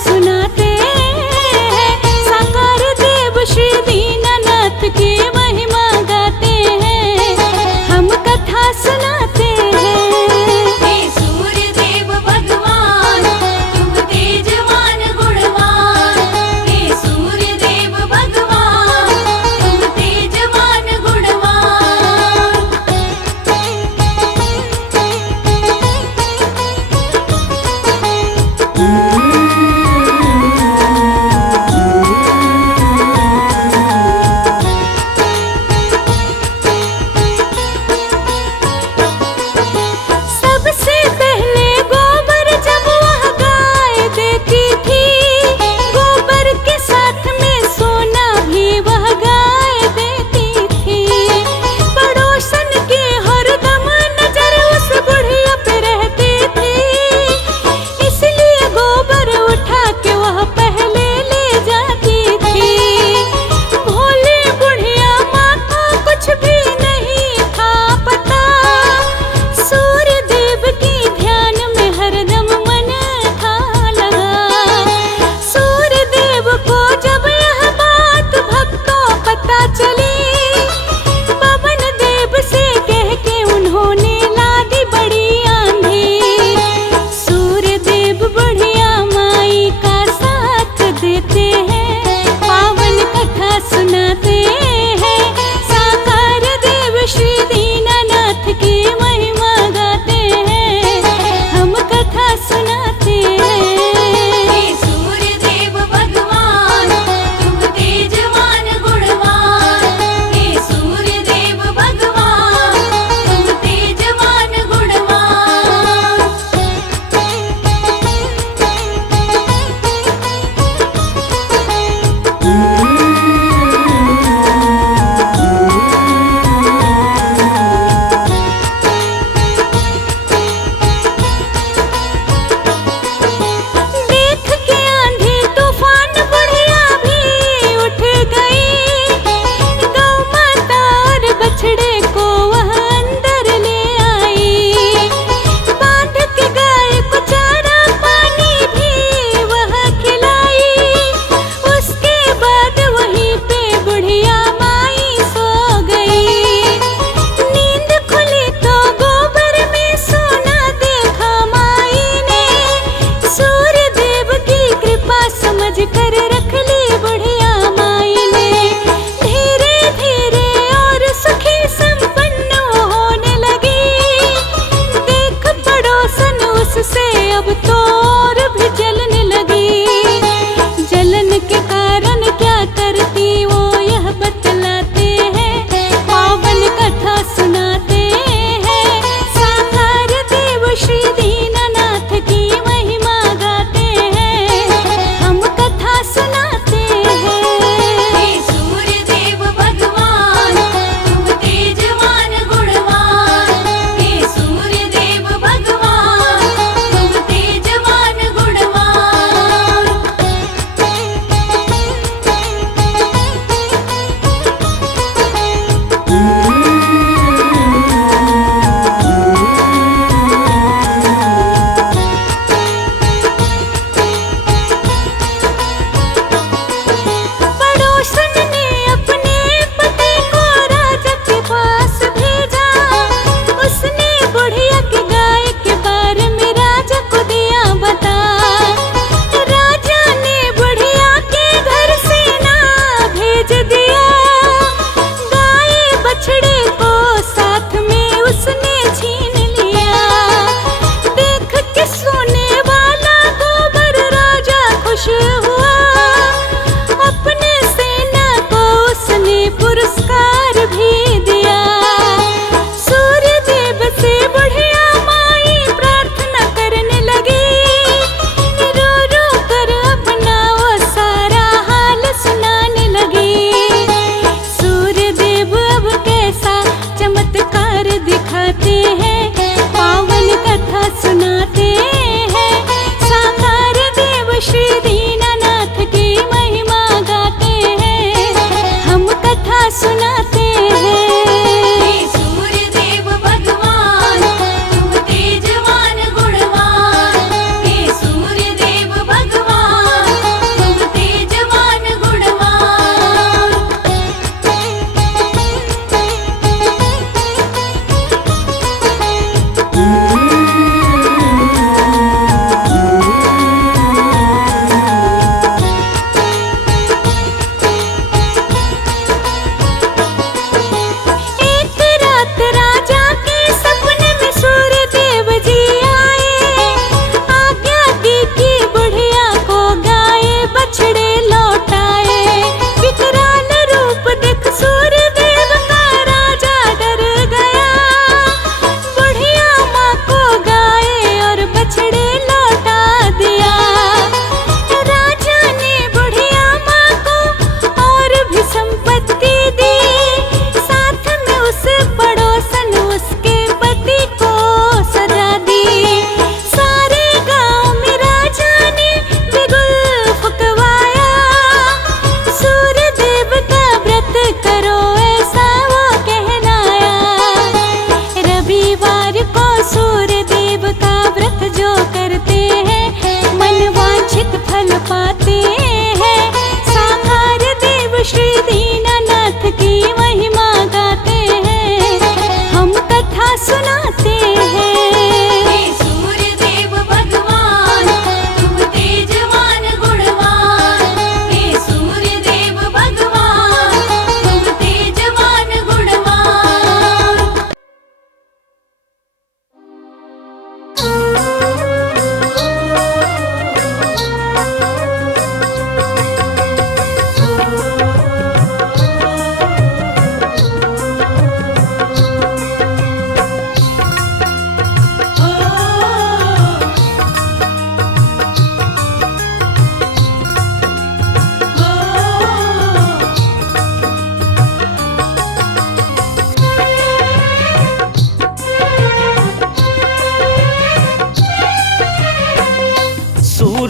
सुनाते हैं, साकार देव श्री दीनानाथ की महिमा गाते हैं, हम कथा सुनाते हैं। हे सूर्य देव भगवान तुम तेजवान गुणवान, हे सूर्य देव भगवान तुम तेजवान गुणवान। सबसे पहले गोबर जब वह गाय देती थी, गोबर के साथ में सोना भी वह गाय देती थी। पड़ोसन के हरदम नजर उस बुढ़िया पे रहती थी, इसलिए गोबर उठा के वह पहले ले जाती थी। भोली बुढ़िया माँ को कुछ भी नहीं था पता, सूर्य देव की ध्यान में हरदम मन था लगा। सूर्य देव को जब यह बात भक्तों पता चली, पवन देव से कह के उन्होंने ला दी बड़ी आंधी। सूर्य देव बुढ़िया माई का साथ देते हैं, पावन कथा सुनाते हैं, साकार देव श्री दीनानाथ की महिमा गाते हैं, हम कथा सुनाते हैं। हे सूर्य देव भगवान तुम तेजवान गुणवान, हे सूर्य देव भगवान तुम तेजवान गुणवान। देख के आंधी तूफान बुढ़िया भी उठ गई, गौ माता और बछड़े को वह अंदर ले आई। बांध के गाय को चारा पानी भी वह खिलाई, उसके बाद वहीं पे बुढ़िया माई सो गई। नींद खुली तो गोबर में सोना देखा माई ने, सूर्य देव की कृपा समझ कर रख ली बुढ़िया माई ने। धीरे धीरे और सुखी संपन्न वो होने लगी, देख पड़ोसन उससे अब तो और भी जलने लगी। जलन के कारण क्या करती वो यह बतलाते हैं, पावन कथा सुनाते हैं, साकार देव श्री दीनानाथ की महिमा गाते हैं, हम कथा सुनाते हैं। हे सूर्य देव भगवान तुम तेजवान गुणवान, हे सूर्य देव भगवान तुम तेजवान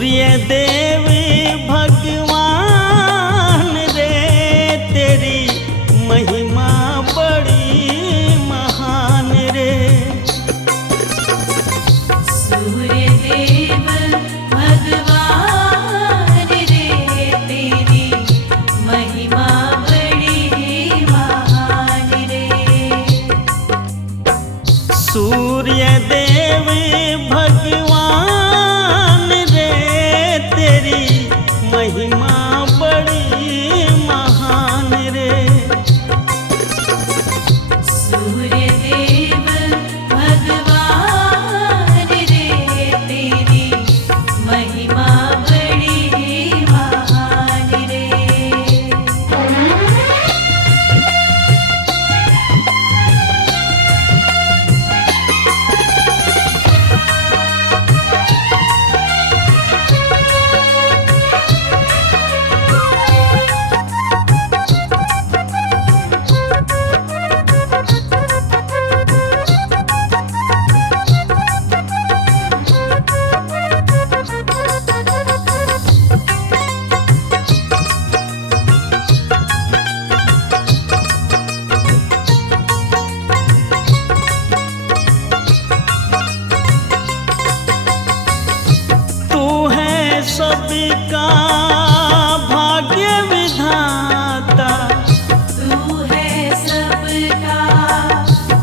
सूर्य देव भगवान रे तेरी महिमा बड़ी महान रे। सूर्य देव भगवान रे तेरी महिमा बड़ी महान रे। सूर्य देव भगवान रे तेरी महिमा बड़ी महान रे। सूर्य देव भगवान रे तेरी महिमा बड़ी महान रे। तू है सबका भाग्य विधाता, तू है सबका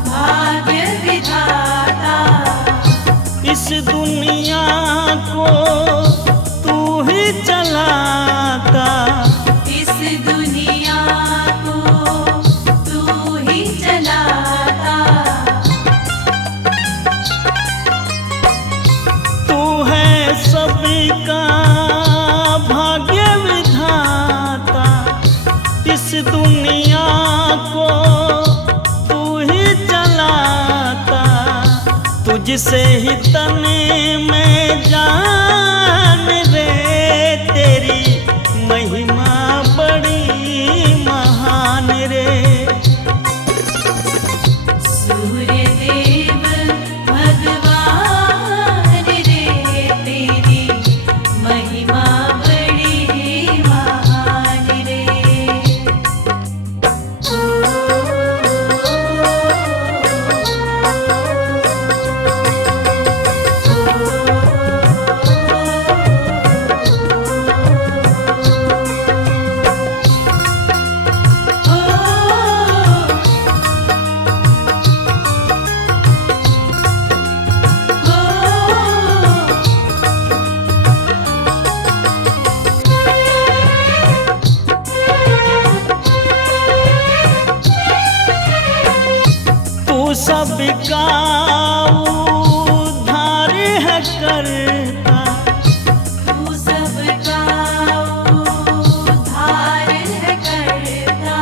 भाग्य विधाता। इस दुनिया को तू ही चलाता। इस दुनिया को तू ही चलाता। तू है सबका भाग्य विधाता, इस दुनिया को तू ही चलाता। तुझसे ही तन में जान रे तेरी महिमा बड़ी महान रे। सूर्य देव भगवान रे तेरी महिमा बड़ी महान रे। तू सबका उद्धार है करता, तू सबका उद्धार है करता।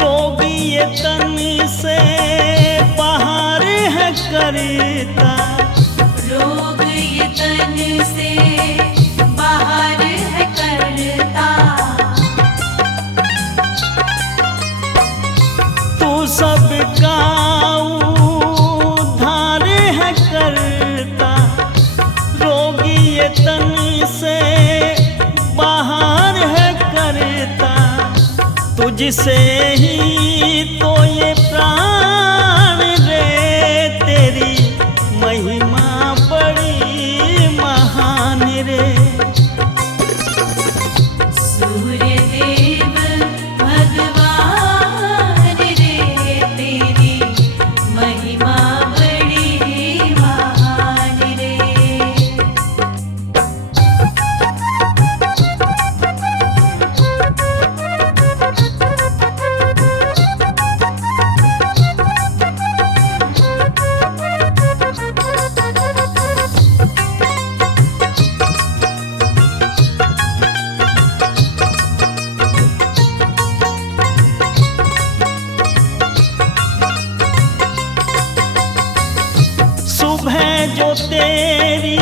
रोगी ये तन से बाहर है करता। रोग ये तन से बाहर है करता। तू सबका उद्धार है करता, रोगी ये तन से बाहर है करता। तुझसे ही तो ये प्राण रे तेरी महिमा बड़ी महान रे। सूर्य देव भगवान रे तेरी महिमा बड़ी महान रे। जो तेरी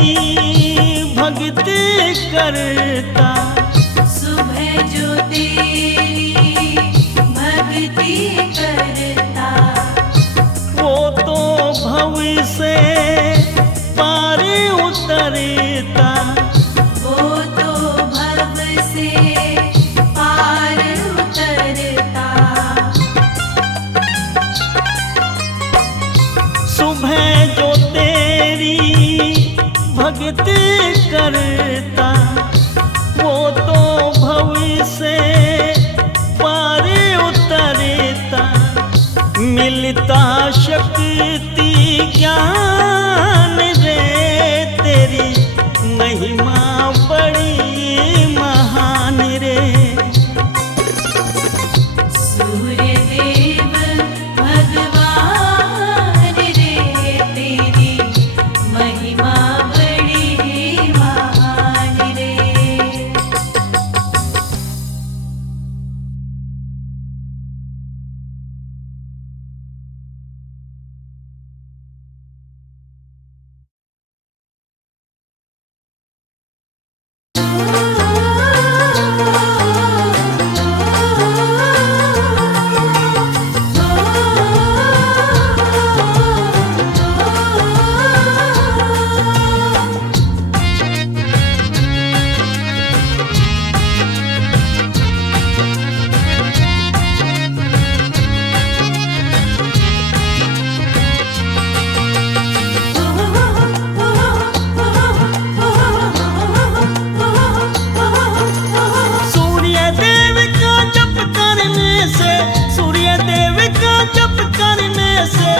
भक्ति करता, सुबह जो तेरी भक्ति करता, वो तो भव से पार उतरता। भक्ति करता वो तो भव से पार उतरता। मिलता शक्ति ज्ञान रे तेरी महिमा बड़ी महान रे। सूर्यदेव भगवान रे तेरी महिमा बड़ी महान रे।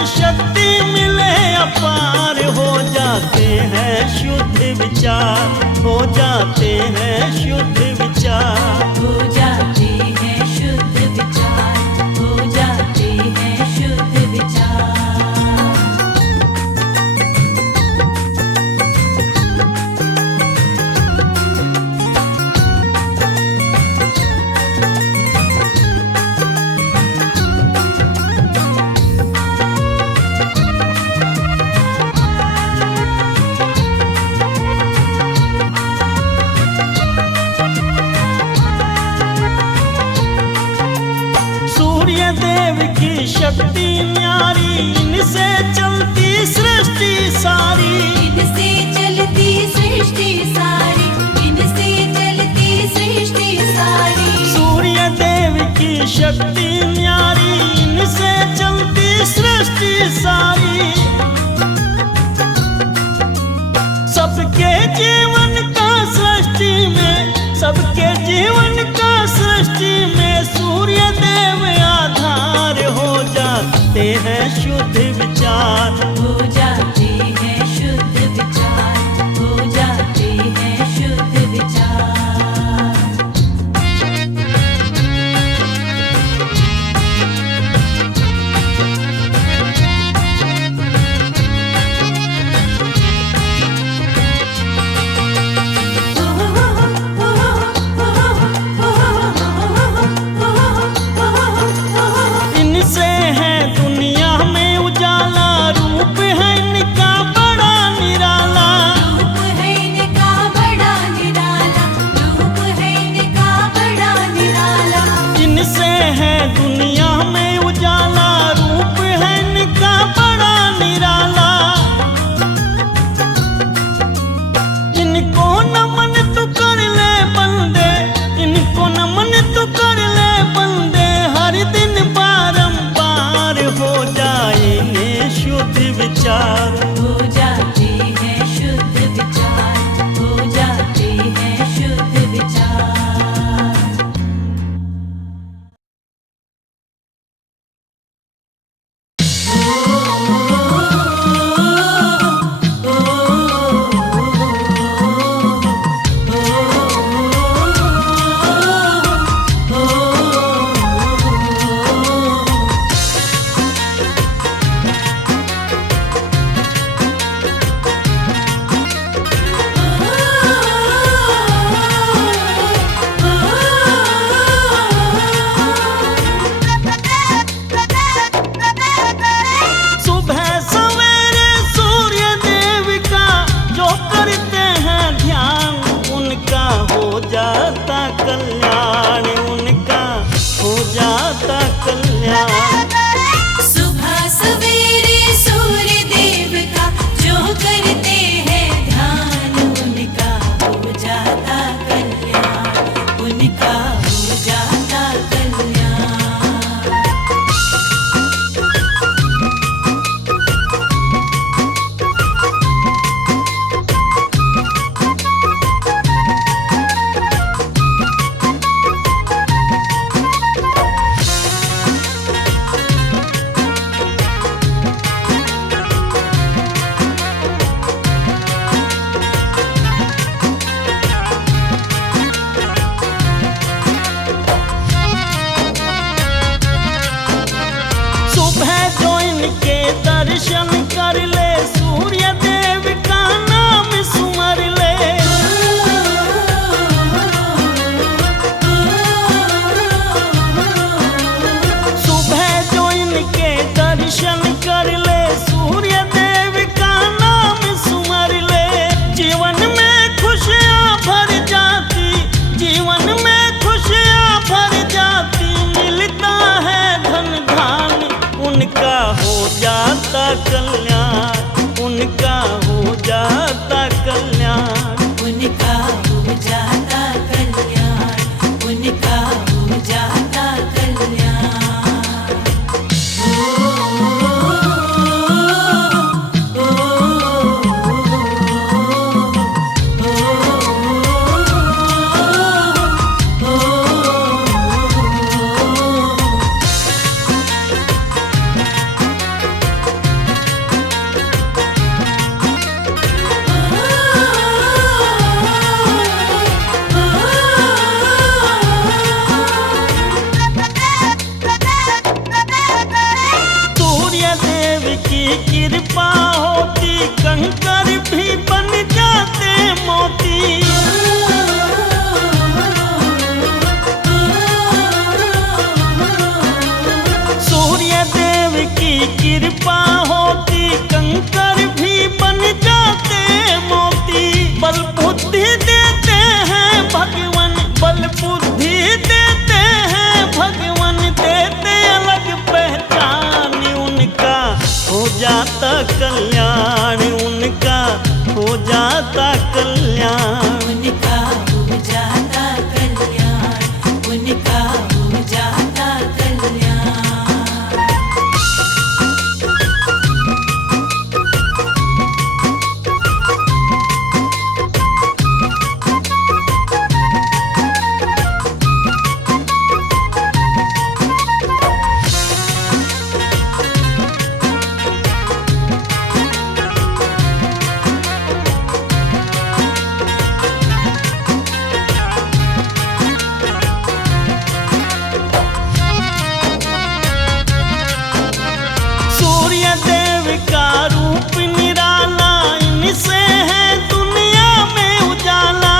शक्ति मिले अपार हो जाते हैं शुद्ध विचार, हो जाते हैं शुद्ध विचार। हो जाते हैं शुद्ध विचार, हो जाते हैं शुद्ध विचार। शक्ति न्यारी इनसे चलती सृष्टि सारी, इनसे चलती सृष्टि सारी, इनसे चलती सृष्टि सारी। सूर्य देव की शक्ति न्यारी इनसे चलती सृष्टि सारी। सबके जीवन का सृष्टि में, सबके जीवन का सृष्टि में सूर्य देव आधार हो जाते हैं शुद्ध विचार। हो जाते हैं शुद्ध विचार, हो जाते हैं शुद्ध विचार। इनसे है दुनिया में उजाला, रूप है इनका बड़ा निराला। रूप है इनका बड़ा निराला, रूप है इनका बड़ा निराला। इनसे है दुनिया में उजाला, रूप है इनका बड़ा निराला। इनको नमन तू कर ले बंदे, इनको नमन तू कर ले बंदे। हर दिन बारंबार हो जाएंगे शुद्ध विचार। हो जाते हैं शुद्ध विचार, हो जाते हैं शुद्ध विचार। ओ जाता कल्याण। उनका हो जाता कल्याण, उनका हो जाता कल्याण। सूर्य देव का रूप निराला, इनसे है दुनिया में उजाला।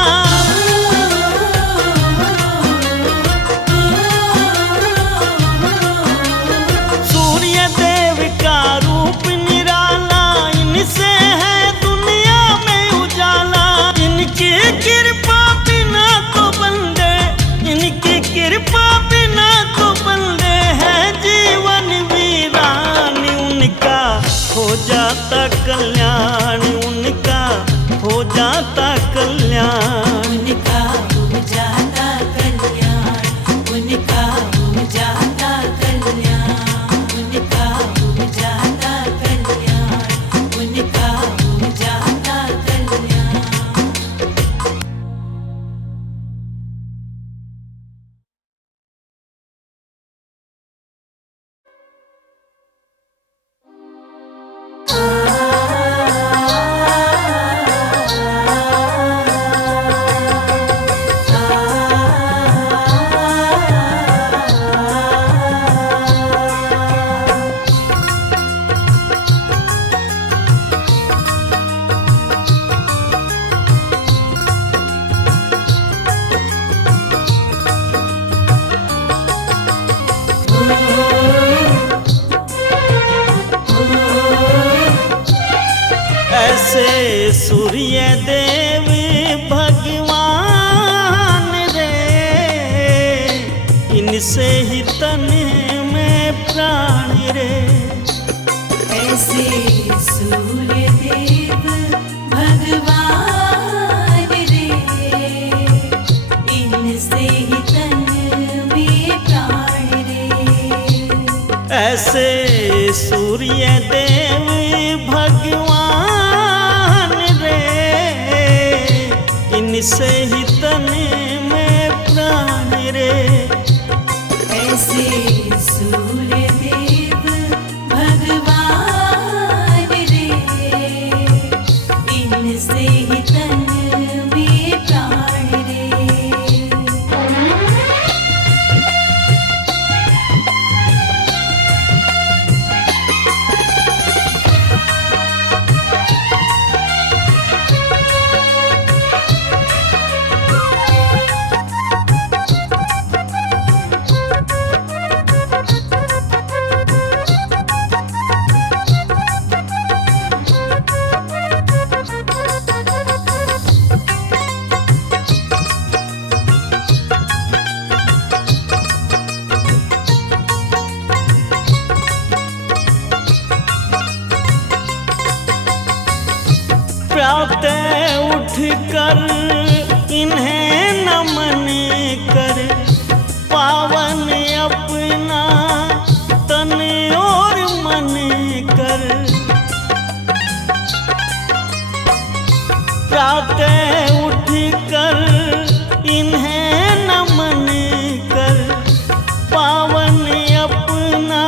सूर्य देव का रूप निराला, इनसे है दुनिया में उजाला। इनकी कृपा बिना तो बंदे, इनकी कृपा बिना तो बंदे है जीवन वीरान। उनका हो जाता कल्याण, उनका हो जाता कल्याण। उनका हो जाता कल्याण, उनका हो जाता कल्याण, उनका हो जाता कल्याण, उनका हो जाता कल्याण। ऐसे सूर्य देव भगवान रे, इनसे ही तन में प्राण रे। ऐसे सूर्य देव भगवान रे, इनसे ही तन में प्राण रे। ऐसे सूर्य देव भगवान रे, इनसे ही तन में प्राण रे। ऐसे सूर्य देव भगवान रे, इनसे ही तन में प्राण रे। प्रातः उठ कर इन्हें नमन कर, पावन अपना तन और मन कर। प्रातः उठ कर इन्हें नमन कर, पावन अपना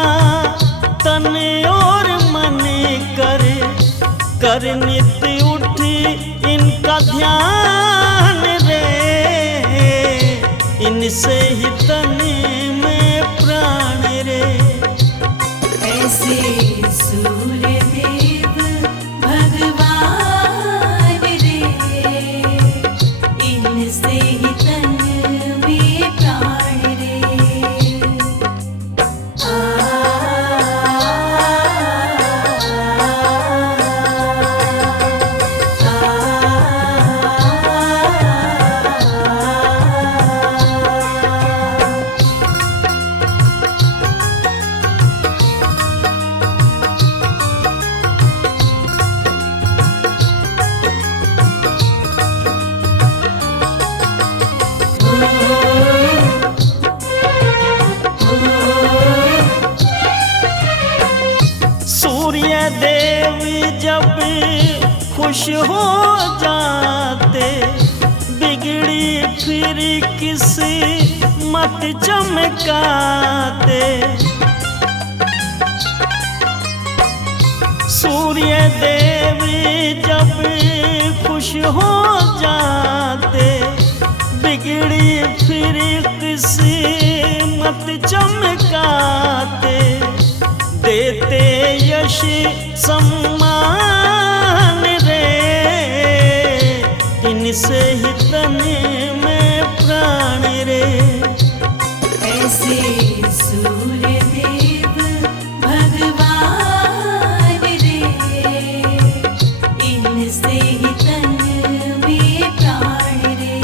तन और मन कर। कर नित्य उठी इनका ध्यान रे, इनसे ही तन में प्राण रे। ऐसे सूर्य देव भगवान रे, इनसे ही तन में प्राण रे। सूर्य देव जब खुश हो जाते, बिगड़ी फिर किस्मत चमकाते। सूर्य देव जब खुश हो जाते, बिगड़ी फिर किस्मत चमकाते। देते यश सम्मान रे, इनसे ही तन में प्राण रे। ऐसे सूर्य देव भगवान रे, इनसे ही तन में प्राण रे।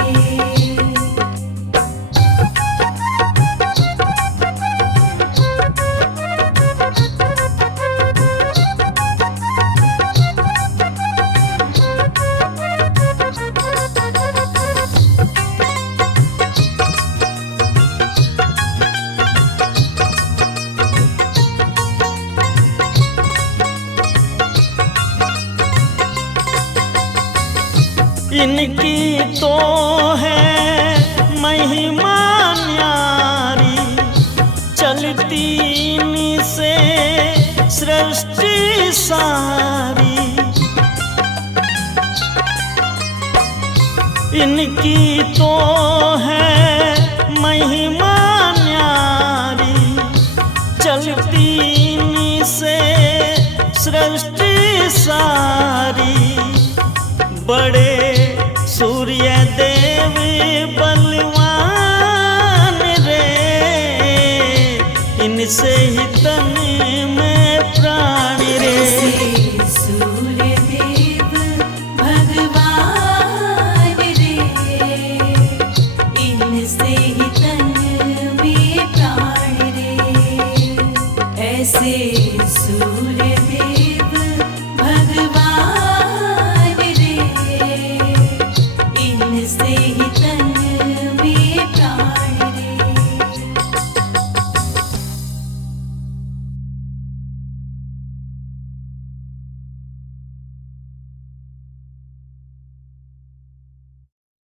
इनकी तो है महिमा न्यारी, चलती इनसे सृष्टि सारी। इनकी तो है महिमा न्यारी, चलती इनसे सृष्टि सारी। बड़े सूर्य देव बलवान रे, इनसे ही तन में प्राण रे। ऐसे सूर्य देव भगवान रे, इनसे ही तन में प्राण रे। ऐसे सूर्य देव भगवान रे, इनसे